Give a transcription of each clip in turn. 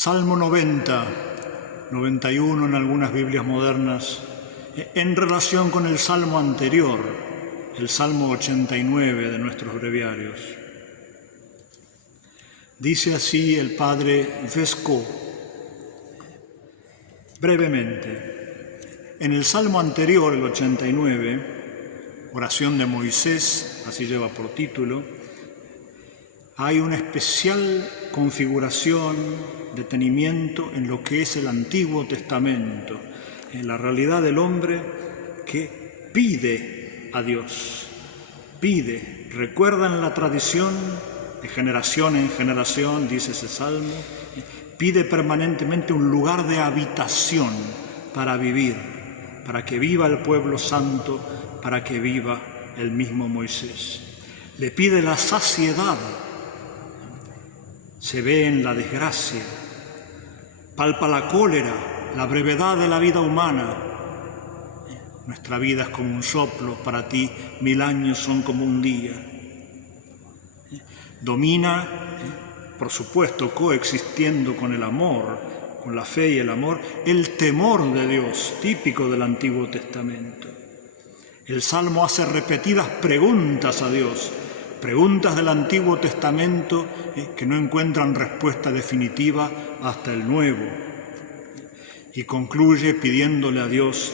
Salmo 90, 91 en algunas Biblias modernas, en relación con el Salmo anterior, el Salmo 89 de nuestros breviarios. Dice así el padre Vesco, brevemente. En el Salmo anterior, el 89, oración de Moisés, así lleva por título, hay una especial configuración, detenimiento en lo que es el Antiguo Testamento, en la realidad del hombre que pide a Dios, pide, recuerdan la tradición de generación en generación, dice ese salmo, pide permanentemente un lugar de habitación para vivir, para que viva el pueblo santo, para que viva el mismo Moisés. Le pide la saciedad, se ve en la desgracia, palpa la cólera, la brevedad de la vida humana. Nuestra vida es como un soplo, para ti 1000 años son como un día. Domina, por supuesto, coexistiendo con el amor, con la fe y el amor, el temor de Dios, típico del Antiguo Testamento. El Salmo hace repetidas preguntas a Dios, preguntas del Antiguo Testamento que no encuentran respuesta definitiva hasta el Nuevo. Y concluye pidiéndole a Dios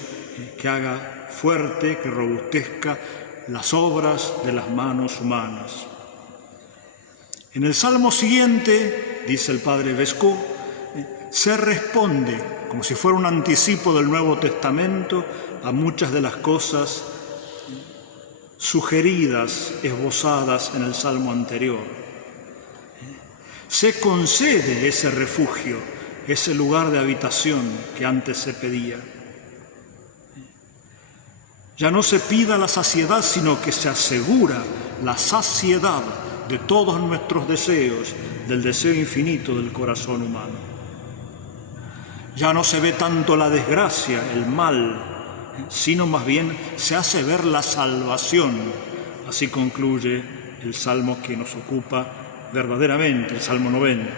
que haga fuerte, que robustezca las obras de las manos humanas. En el Salmo siguiente, dice el padre Vesco, se responde, como si fuera un anticipo del Nuevo Testamento, a muchas de las cosas sugeridas, esbozadas en el Salmo anterior. Se concede ese refugio, ese lugar de habitación que antes se pedía. Ya no se pida la saciedad, sino que se asegura la saciedad de todos nuestros deseos, del deseo infinito del corazón humano. Ya no se ve tanto la desgracia, el mal, sino más bien se hace ver la salvación. Así concluye el Salmo que nos ocupa verdaderamente, el Salmo 90.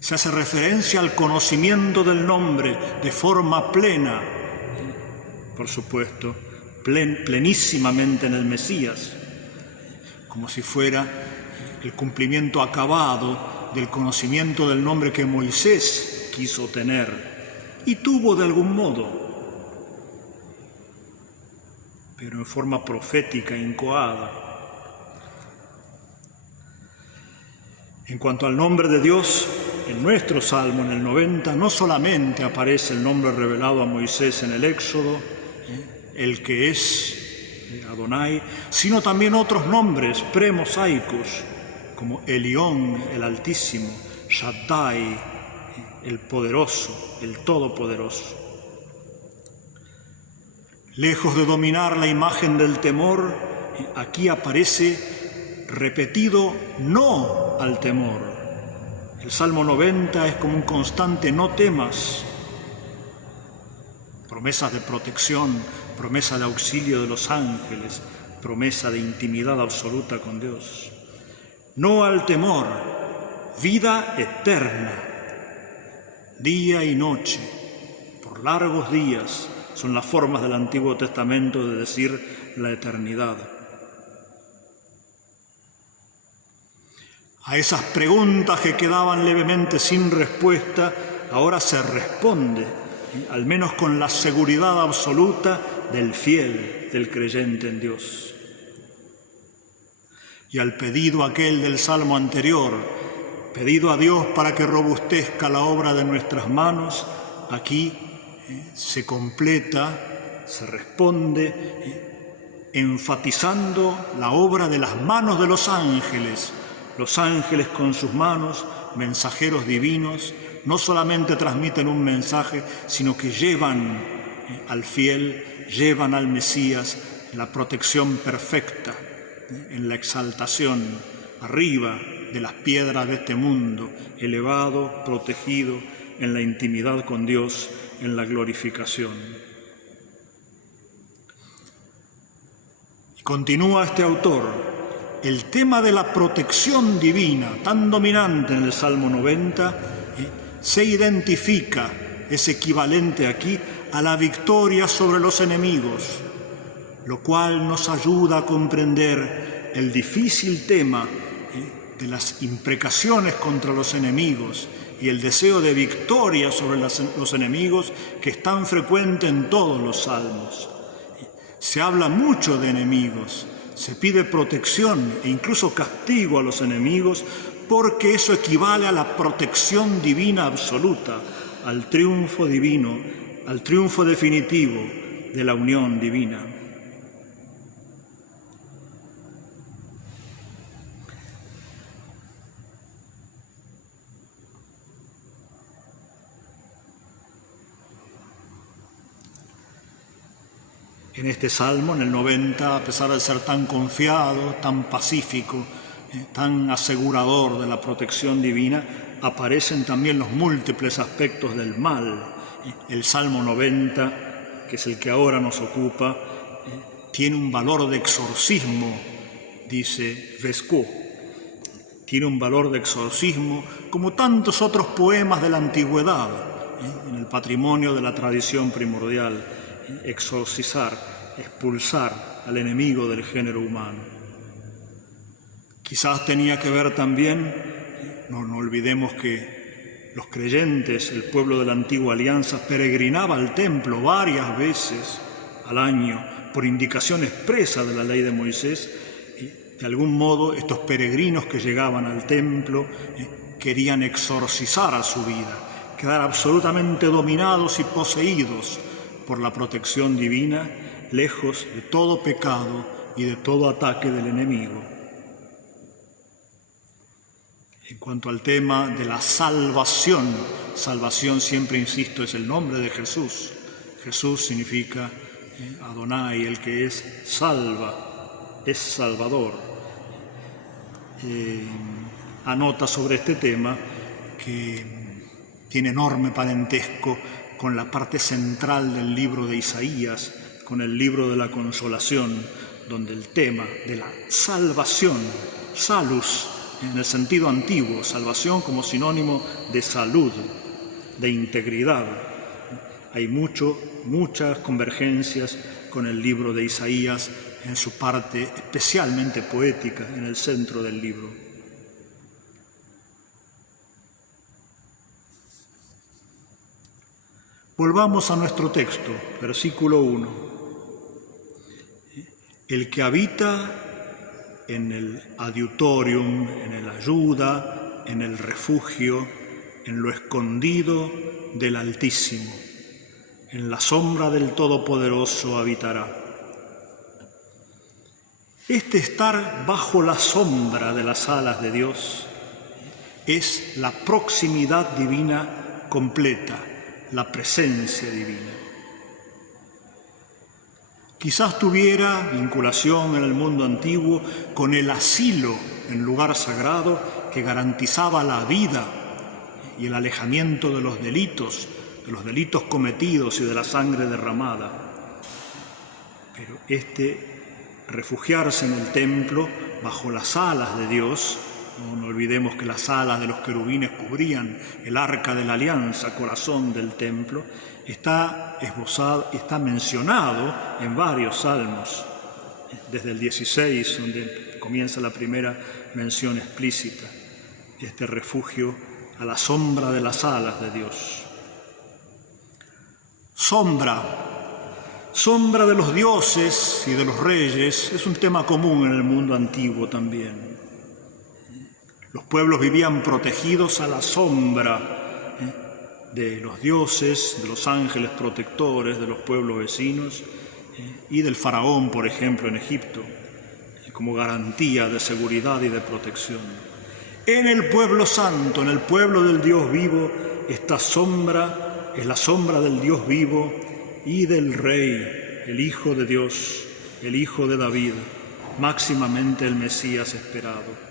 Se hace referencia al conocimiento del nombre de forma plena, por supuesto, plenísimamente en el Mesías, como si fuera el cumplimiento acabado del conocimiento del nombre que Moisés quiso tener y tuvo de algún modo, pero en forma profética, incoada. En cuanto al nombre de Dios, en nuestro Salmo, en el 90, no solamente aparece el nombre revelado a Moisés en el Éxodo, el que es Adonai, sino también otros nombres premosaicos, como Elión, el Altísimo, Shaddai, el Poderoso, el Todopoderoso. Lejos de dominar la imagen del temor, aquí aparece repetido no al temor. El Salmo 90 es como un constante no temas. Promesas de protección, promesa de auxilio de los ángeles, promesa de intimidad absoluta con Dios. No al temor, vida eterna, día y noche, por largos días, son las formas del Antiguo Testamento de decir la eternidad. A esas preguntas que quedaban levemente sin respuesta, ahora se responde, al menos con la seguridad absoluta del fiel, del creyente en Dios. Y al pedido aquel del Salmo anterior, pedido a Dios para que robustezca la obra de nuestras manos, aquí se completa, se responde, enfatizando la obra de las manos de los ángeles con sus manos, mensajeros divinos, no solamente transmiten un mensaje, sino que llevan al fiel, llevan al Mesías la protección perfecta, en la exaltación, arriba de las piedras de este mundo, elevado, protegido en la intimidad con Dios, en la glorificación. Y continúa este autor, el tema de la protección divina, tan dominante en el Salmo 90, se identifica, es equivalente aquí a la victoria sobre los enemigos, lo cual nos ayuda a comprender el difícil tema de las imprecaciones contra los enemigos y el deseo de victoria sobre los enemigos que es tan frecuente en todos los salmos. Se habla mucho de enemigos, se pide protección e incluso castigo a los enemigos porque eso equivale a la protección divina absoluta, al triunfo divino, al triunfo definitivo de la unión divina. En este salmo, en el 90, a pesar de ser tan confiado, tan pacífico, tan asegurador de la protección divina, aparecen también los múltiples aspectos del mal. El Salmo 90, que es el que ahora nos ocupa, tiene un valor de exorcismo, dice Vesco. Tiene un valor de exorcismo como tantos otros poemas de la antigüedad, en el patrimonio de la tradición primordial. Exorcizar, expulsar al enemigo del género humano. Quizás tenía que ver también, no olvidemos que los creyentes, el pueblo de la antigua alianza, peregrinaba al templo varias veces al año por indicación expresa de la ley de Moisés. De algún modo estos peregrinos que llegaban al templo querían exorcizar a su vida, quedar absolutamente dominados y poseídos por la protección divina, lejos de todo pecado y de todo ataque del enemigo. En cuanto al tema de la salvación, salvación siempre, insisto, es el nombre de Jesús. Jesús significa Adonai, el que es salva, es salvador. Anota sobre este tema que tiene enorme parentesco con la parte central del libro de Isaías, con el libro de la consolación, donde el tema de la salvación, salus, en el sentido antiguo, salvación como sinónimo de salud, de integridad. Hay muchas convergencias con el libro de Isaías en su parte especialmente poética, en el centro del libro. Volvamos a nuestro texto, versículo 1. El que habita en el adiutorium, en el ayuda, en el refugio, en lo escondido del Altísimo, en la sombra del Todopoderoso habitará. Este estar bajo la sombra de las alas de Dios es la proximidad divina completa, la presencia divina. Quizás tuviera vinculación en el mundo antiguo con el asilo en lugar sagrado que garantizaba la vida y el alejamiento de los delitos cometidos y de la sangre derramada. Pero refugiarse en el templo bajo las alas de Dios, no olvidemos que las alas de los querubines cubrían el arca de la alianza, corazón del templo, está esbozado, está mencionado en varios salmos, desde el 16, donde comienza la primera mención explícita, este refugio a la sombra de las alas de Dios. Sombra de los dioses y de los reyes es un tema común en el mundo antiguo también. Los pueblos vivían protegidos a la sombra de los dioses, de los ángeles protectores, de los pueblos vecinos y del faraón, por ejemplo, en Egipto, como garantía de seguridad y de protección. En el pueblo santo, en el pueblo del Dios vivo, esta sombra es la sombra del Dios vivo y del Rey, el Hijo de Dios, el Hijo de David, máximamente el Mesías esperado.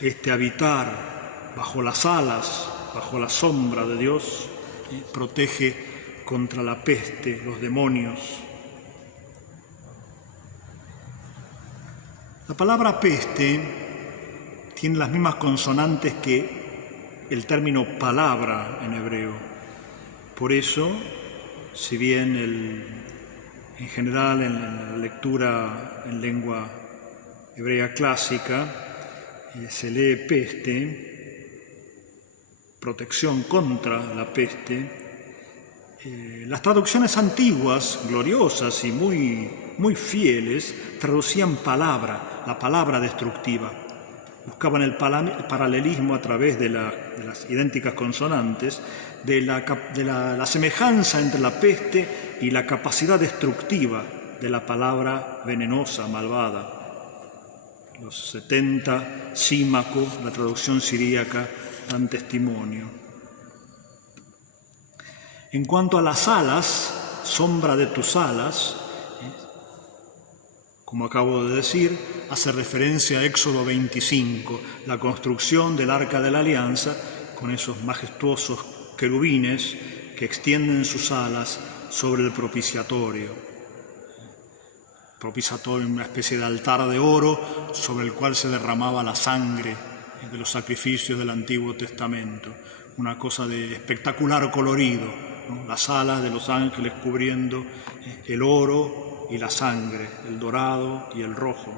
Este habitar bajo las alas, bajo la sombra de Dios, protege contra la peste, los demonios. La palabra peste tiene las mismas consonantes que el término palabra en hebreo. Por eso, si bien en general en la lectura en lengua hebrea clásica se lee peste, protección contra la peste, las traducciones antiguas, gloriosas y muy fieles, traducían palabra, la palabra destructiva. Buscaban el paralelismo a través de las idénticas consonantes, de la semejanza entre la peste y la capacidad destructiva de la palabra venenosa, malvada. Los 70 símaco, la traducción siríaca, dan testimonio. En cuanto a las alas, sombra de tus alas, como acabo de decir, hace referencia a Éxodo 25, la construcción del Arca de la Alianza con esos majestuosos querubines que extienden sus alas sobre el propiciatorio. Propiciatorio, una especie de altar de oro sobre el cual se derramaba la sangre de los sacrificios del Antiguo Testamento. Una cosa de espectacular colorido, ¿no? Las alas de los ángeles cubriendo el oro y la sangre, el dorado y el rojo.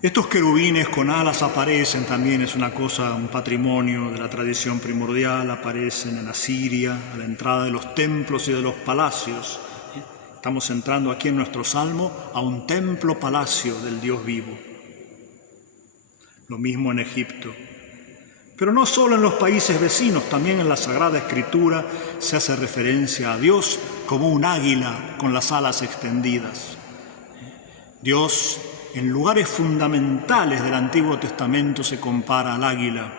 Estos querubines con alas aparecen también, es una cosa, un patrimonio de la tradición primordial, aparecen en Asiria, a la entrada de los templos y de los palacios. Estamos entrando aquí en nuestro salmo a un templo-palacio del Dios vivo. Lo mismo en Egipto. Pero no solo en los países vecinos, también en la Sagrada Escritura se hace referencia a Dios como un águila con las alas extendidas. Dios, en lugares fundamentales del Antiguo Testamento, se compara al águila.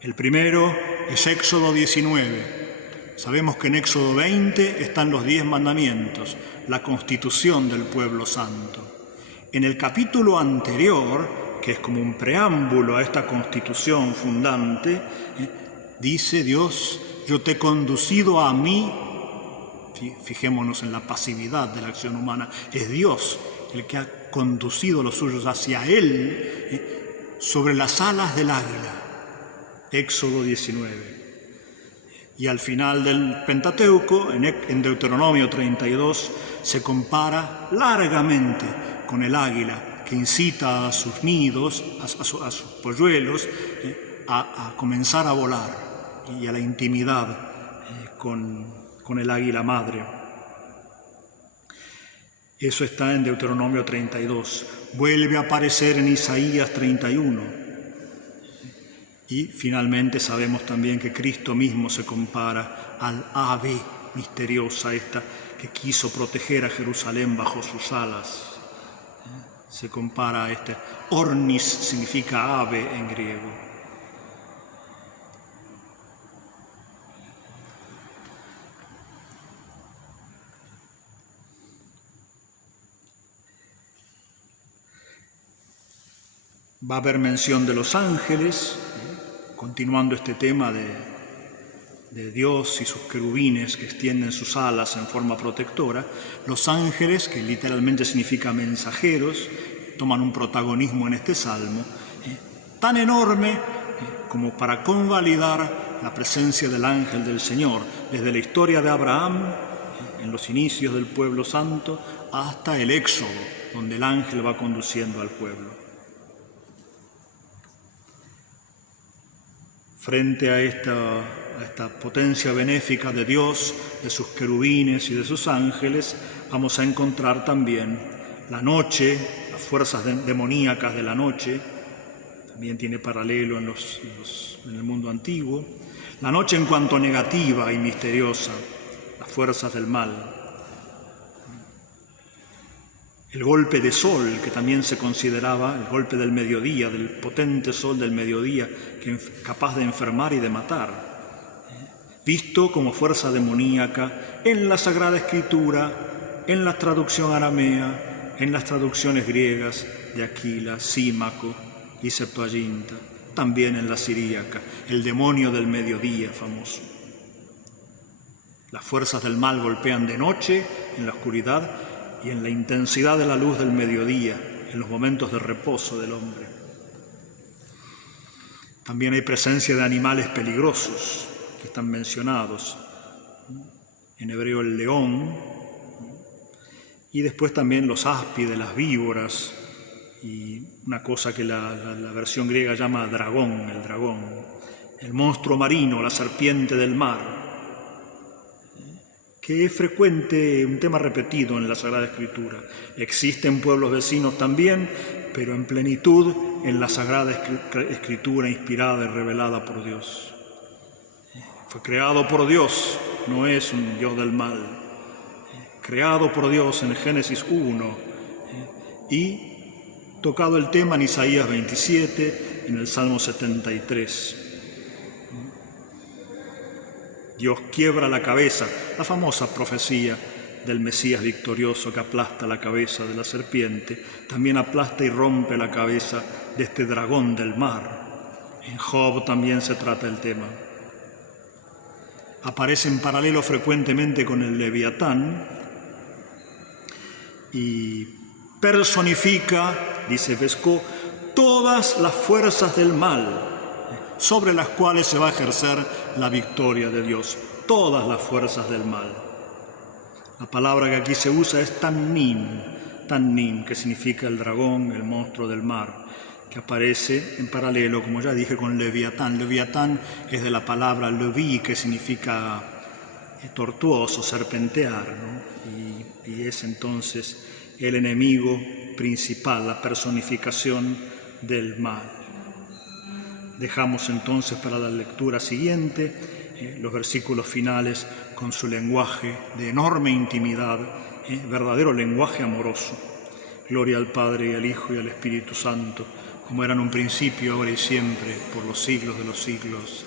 El primero es Éxodo 19. Sabemos que en Éxodo 20 están los 10 mandamientos, la constitución del pueblo santo. En el capítulo anterior, que es como un preámbulo a esta constitución fundante, dice Dios: yo te he conducido a mí. Fijémonos en la pasividad de la acción humana. Es Dios el que ha conducido a los suyos hacia Él sobre las alas del águila. Éxodo 19. Y al final del Pentateuco, en Deuteronomio 32, se compara largamente con el águila, que incita a sus nidos, a sus polluelos, a comenzar a volar, y a la intimidad con el águila madre. Eso está en Deuteronomio 32. Vuelve a aparecer en Isaías 31. Y finalmente sabemos también que Cristo mismo se compara al ave misteriosa esta que quiso proteger a Jerusalén bajo sus alas. Se compara a este. Ornis significa ave en griego. Va a haber mención de los ángeles, continuando este tema de Dios y sus querubines que extienden sus alas en forma protectora. Los ángeles, que literalmente significa mensajeros, toman un protagonismo en este salmo, tan enorme como para convalidar la presencia del ángel del Señor, desde la historia de Abraham, en los inicios del pueblo santo, hasta el Éxodo, donde el ángel va conduciendo al pueblo. Frente a esta potencia benéfica de Dios, de sus querubines y de sus ángeles, vamos a encontrar también la noche, las fuerzas demoníacas de la noche. También tiene paralelo en el mundo antiguo. La noche en cuanto negativa y misteriosa, las fuerzas del mal. El golpe de sol, que también se consideraba el golpe del mediodía, del potente sol del mediodía, que es capaz de enfermar y de matar, visto como fuerza demoníaca en la Sagrada Escritura, en la traducción aramea, en las traducciones griegas de Aquila, Símaco y Septuaginta, también en la siríaca, el demonio del mediodía famoso. Las fuerzas del mal golpean de noche en la oscuridad y en la intensidad de la luz del mediodía, en los momentos de reposo del hombre. También hay presencia de animales peligrosos que están mencionados. En hebreo el león, y después también los áspides, las víboras, y una cosa que la versión griega llama dragón, el monstruo marino, la serpiente del mar, que es frecuente, un tema repetido en la Sagrada Escritura. Existen pueblos vecinos también, pero en plenitud en la Sagrada Escritura inspirada y revelada por Dios. Fue creado por Dios, no es un Dios del mal. Creado por Dios en Génesis 1 y tocado el tema en Isaías 27, en el Salmo 73. Dios quiebra la cabeza, la famosa profecía del Mesías victorioso que aplasta la cabeza de la serpiente, también aplasta y rompe la cabeza de este dragón del mar. En Job también se trata el tema. Aparece en paralelo frecuentemente con el Leviatán y personifica, dice Vesco, todas las fuerzas del mal sobre las cuales se va a ejercer la victoria de Dios, todas las fuerzas del mal. La palabra que aquí se usa es tannim, que significa el dragón, el monstruo del mar, que aparece en paralelo, como ya dije, con Leviatán. Leviatán es de la palabra levi, que significa tortuoso, serpentear, ¿no? Y es entonces el enemigo principal, la personificación del mal. Dejamos entonces para la lectura siguiente los versículos finales con su lenguaje de enorme intimidad, verdadero lenguaje amoroso. Gloria al Padre y al Hijo y al Espíritu Santo, como era en un principio, ahora y siempre, por los siglos de los siglos.